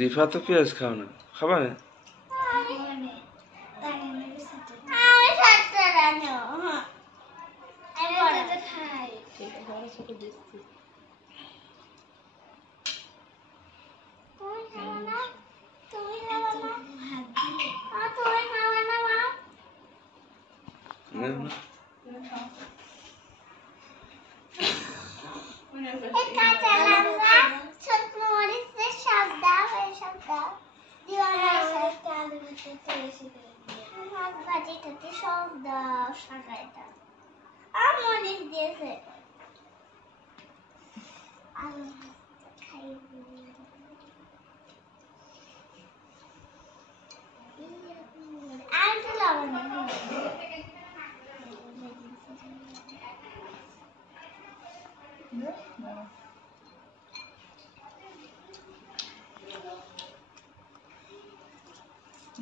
রিফা তো পেঁয়াজ খাও না, খাবা না?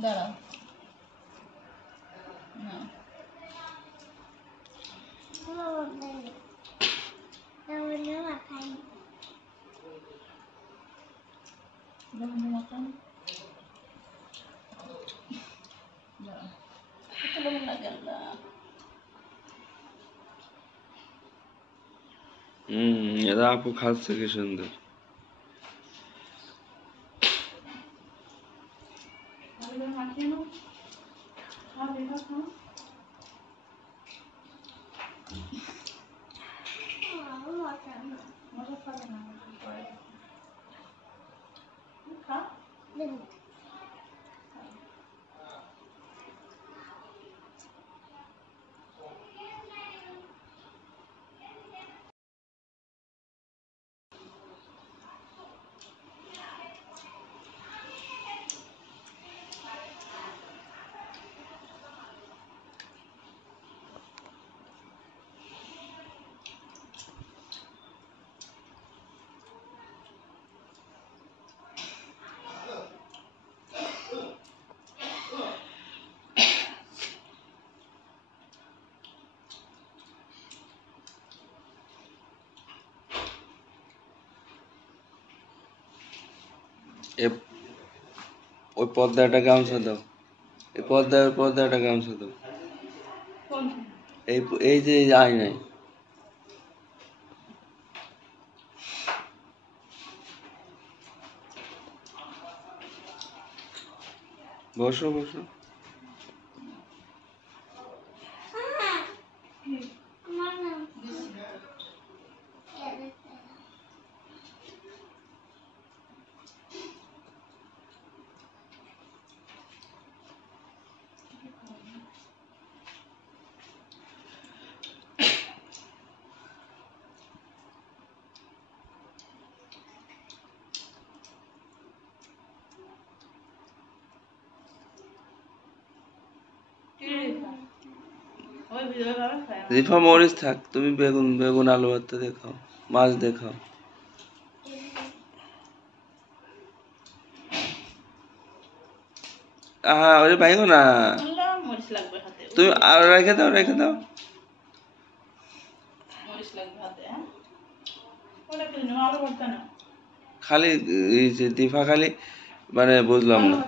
দাঁড়াও না এরা আপু খাচ্ছে কি সুন্দর। ওই পর্দাটা গামছা দাও, এই পর্দাটা গামছা দাও, এই যে আয়নায়। বসো বসো। রিফা মরিচ থাক, তুমি বেগুন আলু ভর্তা দেখাও, মাছ দেখাও। ওরে পাইও না, তুমি আর রেখে দাও। খালি রিফা খালি মানে বুঝলাম না।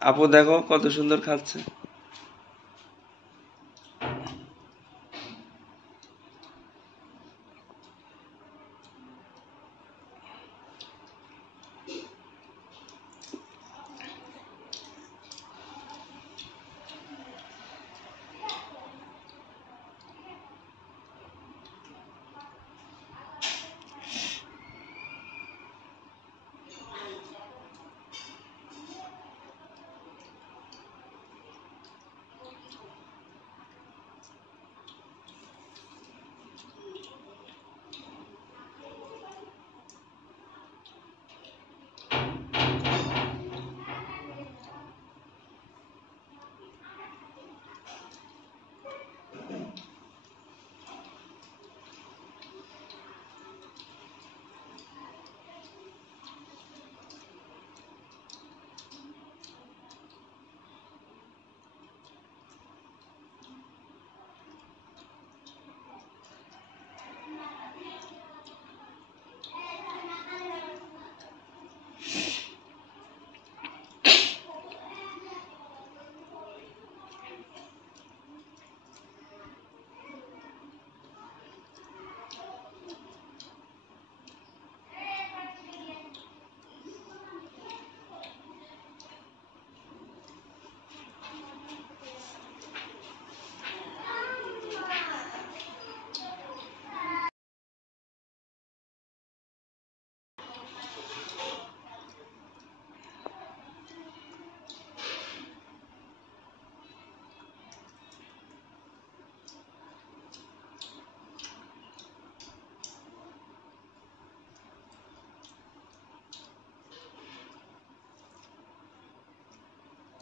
আপু দেখো কত সুন্দর খাচ্ছে।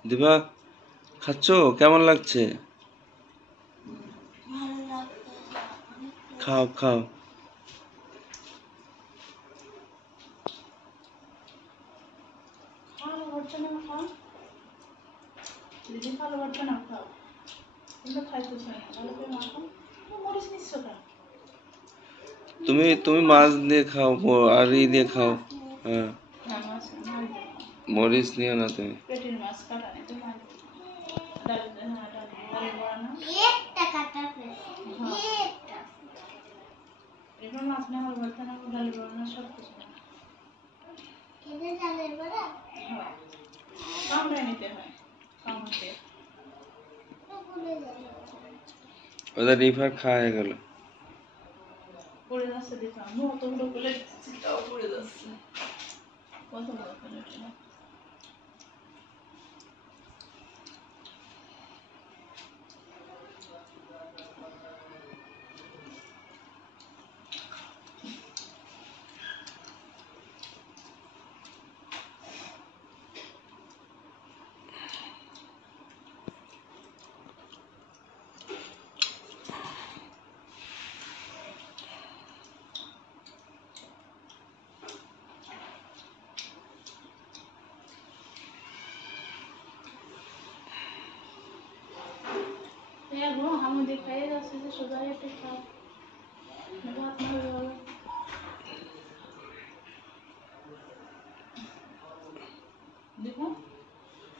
দিবা খাচ্ছো? কেমন লাগছে? খাও খাও। তুমি তুমি মাছ দিয়ে খাও আর ই দিয়ে খাও। হ্যাঁ, মরিচ নিও না তুমি। ওদের রিফার খাওয়া হয়ে গেল। পড়ে যাচ্ছে দেখলাম অতগুলো করে দিচ্ছি তাও পড়ে যাচ্ছে কত বড় করে এটা আমাদের খাইয়ে যাচ্ছে যে সোজা একটা খাও ভাত না হলে ভালো দেখো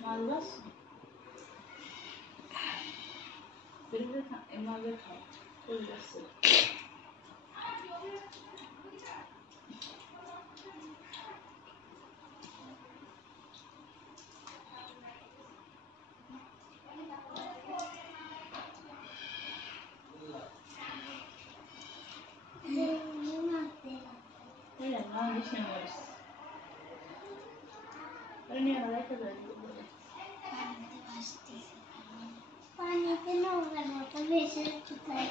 মাছ বাস বেরিয়ে খা এই মাছের খাও চলে যাচ্ছে পানিতে নৌকার মতো ভেসে কোথায়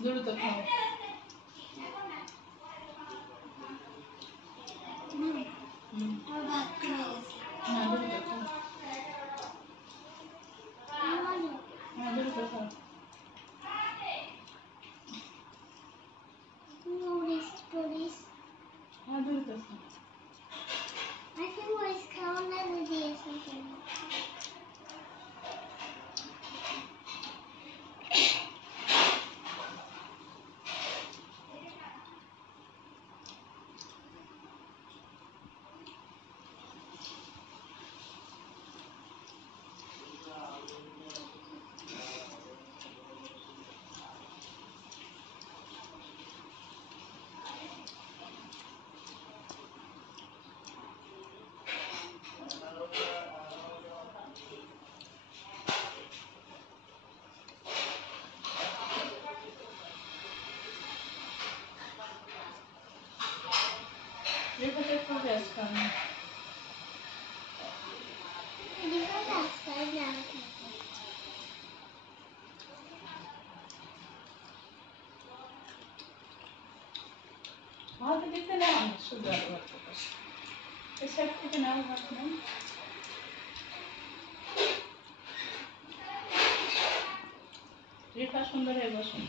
দ্রুত খাও আর ভাত খেয়ে গেছে না দ্রুত খাও না দ্রুত খাও মরিচ টরিচ না দ্রুত খাও আজকে মরিচ খাওয়া না দিয়েছে দেখো একটু রেস্ট করো এদিকে রাস্তায় যাওয়া ভাত দিতে না সোজা ভাত এই সাইড থেকে নাও ভাত নাও রেখা সুন্দর হয়ে বসুন